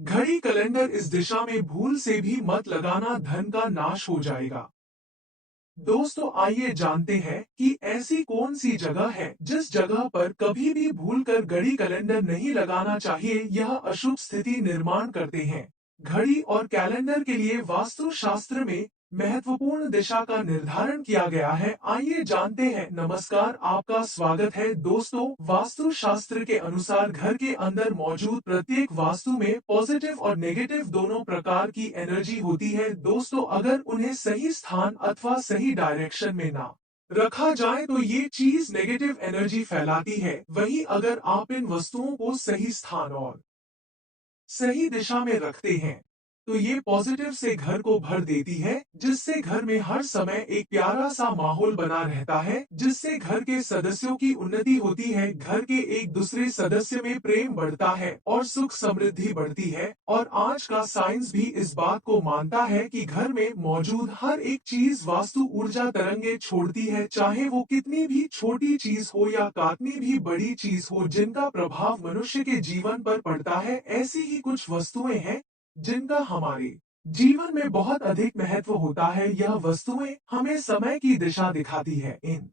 घड़ी कैलेंडर इस दिशा में भूल से भी मत लगाना, धन का नाश हो जाएगा। दोस्तों आइए जानते हैं कि ऐसी कौन सी जगह है जिस जगह पर कभी भी भूलकर घड़ी कैलेंडर नहीं लगाना चाहिए। यह अशुभ स्थिति निर्माण करते हैं। घड़ी और कैलेंडर के लिए वास्तु शास्त्र में महत्वपूर्ण दिशा का निर्धारण किया गया है। आइए जानते हैं। नमस्कार, आपका स्वागत है। दोस्तों, वास्तु शास्त्र के अनुसार घर के अंदर मौजूद प्रत्येक वास्तु में पॉजिटिव और नेगेटिव दोनों प्रकार की एनर्जी होती है। दोस्तों, अगर उन्हें सही स्थान अथवा सही डायरेक्शन में ना रखा जाए तो ये चीज नेगेटिव एनर्जी फैलाती है। वहीं अगर आप इन वस्तुओं को सही स्थान और सही दिशा में रखते हैं तो ये पॉजिटिव से घर को भर देती है, जिससे घर में हर समय एक प्यारा सा माहौल बना रहता है, जिससे घर के सदस्यों की उन्नति होती है, घर के एक दूसरे सदस्य में प्रेम बढ़ता है और सुख समृद्धि बढ़ती है। और आज का साइंस भी इस बात को मानता है कि घर में मौजूद हर एक चीज वास्तु ऊर्जा तरंगे छोड़ती है, चाहे वो कितनी भी छोटी चीज हो या कितनी भी बड़ी चीज हो, जिनका प्रभाव मनुष्य के जीवन पर पड़ता है। ऐसी ही कुछ वस्तुएं हैं जिनका हमारे जीवन में बहुत अधिक महत्व होता है। यह वस्तुएं हमें समय की दिशा दिखाती है। इन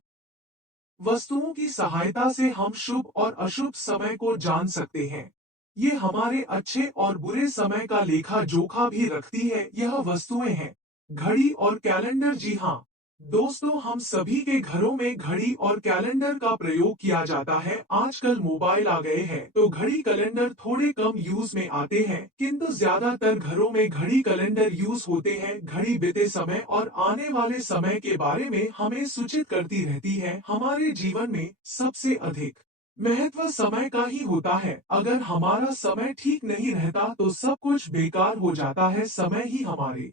वस्तुओं की सहायता से हम शुभ और अशुभ समय को जान सकते हैं। ये हमारे अच्छे और बुरे समय का लेखा जोखा भी रखती है। यह वस्तुएं हैं घड़ी और कैलेंडर। जी हाँ दोस्तों, हम सभी के घरों में घड़ी और कैलेंडर का प्रयोग किया जाता है। आजकल मोबाइल आ गए हैं तो घड़ी कैलेंडर थोड़े कम यूज में आते हैं, किंतु ज्यादातर घरों में घड़ी कैलेंडर यूज होते हैं। घड़ी बीते समय और आने वाले समय के बारे में हमें सूचित करती रहती है। हमारे जीवन में सबसे अधिक महत्व समय का ही होता है। अगर हमारा समय ठीक नहीं रहता तो सब कुछ बेकार हो जाता है। समय ही हमारे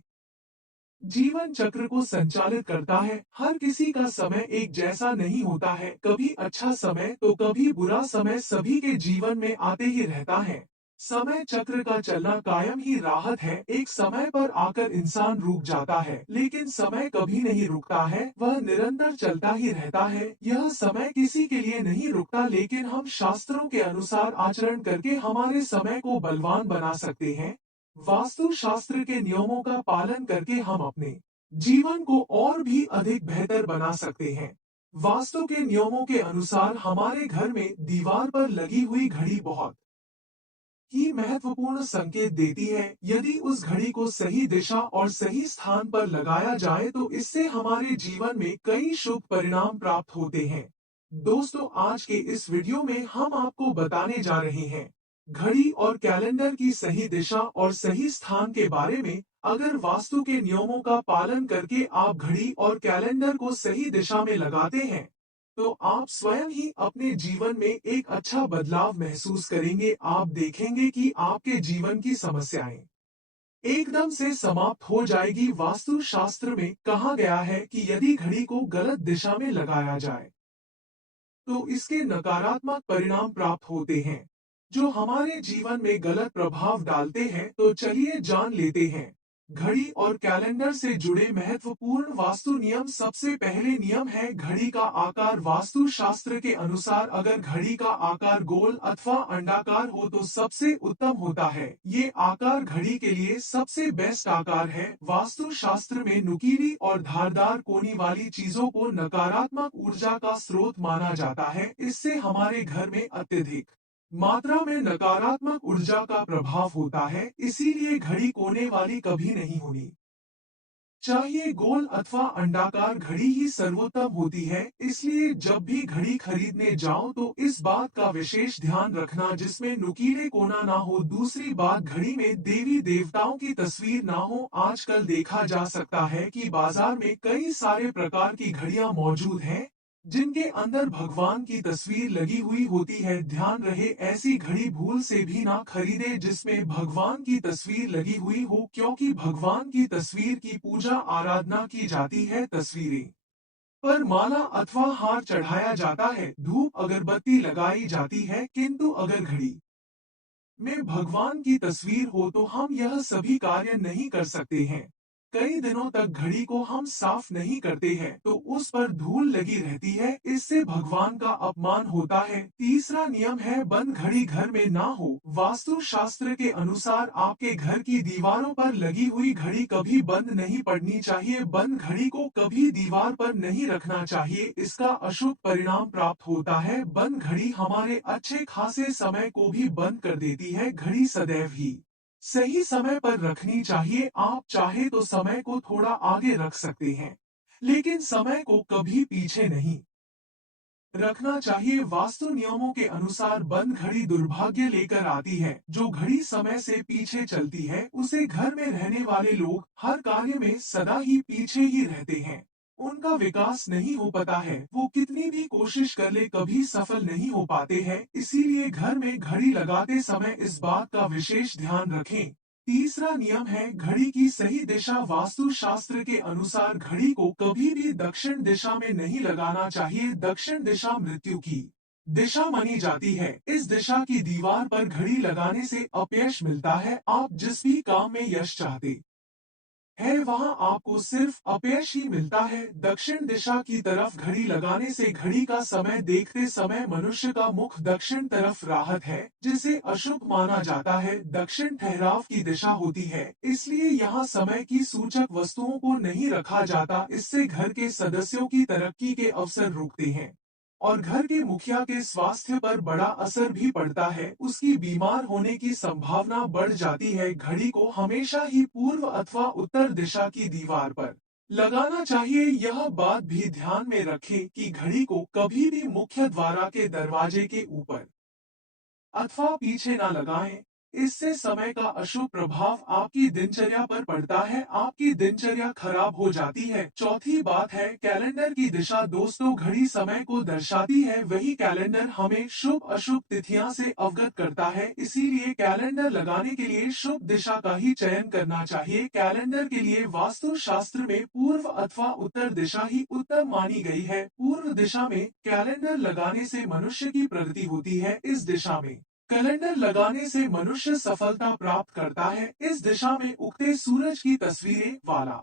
जीवन चक्र को संचालित करता है। हर किसी का समय एक जैसा नहीं होता है। कभी अच्छा समय तो कभी बुरा समय सभी के जीवन में आते ही रहता है। समय चक्र का चलना कायम ही राहत है। एक समय पर आकर इंसान रुक जाता है, लेकिन समय कभी नहीं रुकता है, वह निरंतर चलता ही रहता है। यह समय किसी के लिए नहीं रुकता, लेकिन हम शास्त्रों के अनुसार आचरण करके हमारे समय को बलवान बना सकते हैं। वास्तु शास्त्र के नियमों का पालन करके हम अपने जीवन को और भी अधिक बेहतर बना सकते हैं। वास्तु के नियमों के अनुसार हमारे घर में दीवार पर लगी हुई घड़ी बहुत ही महत्वपूर्ण संकेत देती है। यदि उस घड़ी को सही दिशा और सही स्थान पर लगाया जाए तो इससे हमारे जीवन में कई शुभ परिणाम प्राप्त होते हैं। दोस्तों, आज के इस वीडियो में हम आपको बताने जा रहे हैं घड़ी और कैलेंडर की सही दिशा और सही स्थान के बारे में। अगर वास्तु के नियमों का पालन करके आप घड़ी और कैलेंडर को सही दिशा में लगाते हैं तो आप स्वयं ही अपने जीवन में एक अच्छा बदलाव महसूस करेंगे। आप देखेंगे कि आपके जीवन की समस्याएं एकदम से समाप्त हो जाएगी। वास्तु शास्त्र में कहा गया है कि यदि घड़ी को गलत दिशा में लगाया जाए तो इसके नकारात्मक परिणाम प्राप्त होते हैं, जो हमारे जीवन में गलत प्रभाव डालते हैं। तो चलिए जान लेते हैं घड़ी और कैलेंडर से जुड़े महत्वपूर्ण वास्तु नियम। सबसे पहले नियम है घड़ी का आकार। वास्तु शास्त्र के अनुसार अगर घड़ी का आकार गोल अथवा अंडाकार हो तो सबसे उत्तम होता है। ये आकार घड़ी के लिए सबसे बेस्ट आकार है। वास्तु शास्त्र में नुकीली और धारदार कोनी वाली चीजों को नकारात्मक ऊर्जा का स्रोत माना जाता है। इससे हमारे घर में अत्यधिक मात्रा में नकारात्मक ऊर्जा का प्रभाव होता है। इसीलिए घड़ी कोने वाली कभी नहीं होनी चाहिए। गोल अथवा अंडाकार घड़ी ही सर्वोत्तम होती है। इसलिए जब भी घड़ी खरीदने जाओ तो इस बात का विशेष ध्यान रखना जिसमें नुकीले कोना ना हो। दूसरी बात, घड़ी में देवी देवताओं की तस्वीर ना हो। आजकल देखा जा सकता है कि बाजार में कई सारे प्रकार की घड़ियां मौजूद हैं जिनके अंदर भगवान की तस्वीर लगी हुई होती है। ध्यान रहे ऐसी घड़ी भूल से भी ना खरीदे जिसमें भगवान की तस्वीर लगी हुई हो, क्योंकि भगवान की तस्वीर की पूजा आराधना की जाती है। तस्वीरें पर माला अथवा हार चढ़ाया जाता है, धूप अगरबत्ती लगाई जाती है, किंतु अगर घड़ी में भगवान की तस्वीर हो तो हम यह सभी कार्य नहीं कर सकते हैं। कई दिनों तक घड़ी को हम साफ नहीं करते हैं तो उस पर धूल लगी रहती है, इससे भगवान का अपमान होता है। तीसरा नियम है बंद घड़ी घर में ना हो। वास्तु शास्त्र के अनुसार आपके घर की दीवारों पर लगी हुई घड़ी कभी बंद नहीं पड़नी चाहिए। बंद घड़ी को कभी दीवार पर नहीं रखना चाहिए, इसका अशुभ परिणाम प्राप्त होता है। बंद घड़ी हमारे अच्छे खासे समय को भी बंद कर देती है। घड़ी सदैव ही सही समय पर रखनी चाहिए। आप चाहे तो समय को थोड़ा आगे रख सकते हैं, लेकिन समय को कभी पीछे नहीं रखना चाहिए। वास्तु नियमों के अनुसार बंद घड़ी दुर्भाग्य लेकर आती है। जो घड़ी समय से पीछे चलती है उसे घर में रहने वाले लोग हर कार्य में सदा ही पीछे ही रहते हैं। उनका विकास नहीं हो पाता है, वो कितनी भी कोशिश कर ले कभी सफल नहीं हो पाते हैं। इसीलिए घर में घड़ी लगाते समय इस बात का विशेष ध्यान रखें। तीसरा नियम है घड़ी की सही दिशा। वास्तु शास्त्र के अनुसार घड़ी को कभी भी दक्षिण दिशा में नहीं लगाना चाहिए। दक्षिण दिशा मृत्यु की दिशा मानी जाती है। इस दिशा की दीवार पर घड़ी लगाने से अपयश मिलता है। आप जिस भी काम में यश चाहते है वहां आपको सिर्फ अपयश ही मिलता है। दक्षिण दिशा की तरफ घड़ी लगाने से घड़ी का समय देखते समय मनुष्य का मुख दक्षिण तरफ राहत है, जिसे अशुभ माना जाता है। दक्षिण ठहराव की दिशा होती है, इसलिए यहाँ समय की सूचक वस्तुओं को नहीं रखा जाता। इससे घर के सदस्यों की तरक्की के अवसर रुकते हैं और घर के मुखिया के स्वास्थ्य पर बड़ा असर भी पड़ता है। उसकी बीमार होने की संभावना बढ़ जाती है। घड़ी को हमेशा ही पूर्व अथवा उत्तर दिशा की दीवार पर लगाना चाहिए। यह बात भी ध्यान में रखें कि घड़ी को कभी भी मुख्य द्वार के दरवाजे के ऊपर अथवा पीछे ना लगाएं। इससे समय का अशुभ प्रभाव आपकी दिनचर्या पर पड़ता है, आपकी दिनचर्या खराब हो जाती है। चौथी बात है कैलेंडर की दिशा। दोस्तों, घड़ी समय को दर्शाती है, वही कैलेंडर हमें शुभ अशुभ तिथियां से अवगत करता है। इसीलिए कैलेंडर लगाने के लिए शुभ दिशा का ही चयन करना चाहिए। कैलेंडर के लिए वास्तु शास्त्र में पूर्व अथवा उत्तर दिशा ही उत्तम मानी गई है। पूर्व दिशा में कैलेंडर लगाने से मनुष्य की प्रगति होती है। इस दिशा में कैलेंडर लगाने से मनुष्य सफलता प्राप्त करता है। इस दिशा में उगते सूरज की तस्वीरें वाला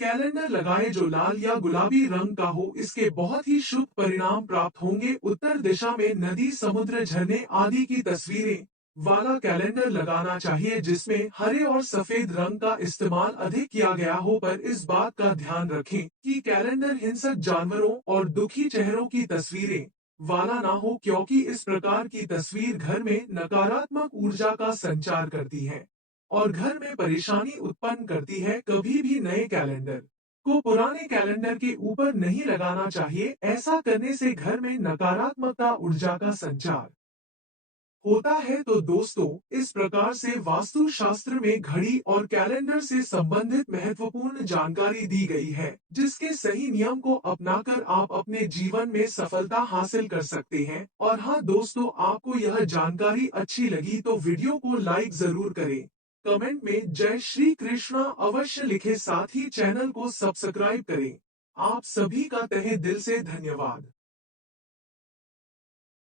कैलेंडर लगाए जो लाल या गुलाबी रंग का हो, इसके बहुत ही शुभ परिणाम प्राप्त होंगे। उत्तर दिशा में नदी, समुद्र, झरने आदि की तस्वीरें वाला कैलेंडर लगाना चाहिए, जिसमें हरे और सफेद रंग का इस्तेमाल अधिक किया गया हो। पर इस बात का ध्यान रखें कि कैलेंडर हिंसक जानवरों और दुखी चेहरों की तस्वीरें वाला ना हो, क्योंकि इस प्रकार की तस्वीर घर में नकारात्मक ऊर्जा का संचार करती है और घर में परेशानी उत्पन्न करती है। कभी भी नए कैलेंडर को पुराने कैलेंडर के ऊपर नहीं लगाना चाहिए। ऐसा करने से घर में नकारात्मकता ऊर्जा का संचार होता है। तो दोस्तों, इस प्रकार से वास्तु शास्त्र में घड़ी और कैलेंडर से संबंधित महत्वपूर्ण जानकारी दी गई है, जिसके सही नियम को अपनाकर आप अपने जीवन में सफलता हासिल कर सकते हैं। और हाँ दोस्तों, आपको यह जानकारी अच्छी लगी तो वीडियो को लाइक जरूर करें, कमेंट में जय श्री कृष्णा अवश्य लिखे, साथ ही चैनल को सब्सक्राइब करें। आप सभी का तहे दिल से धन्यवाद।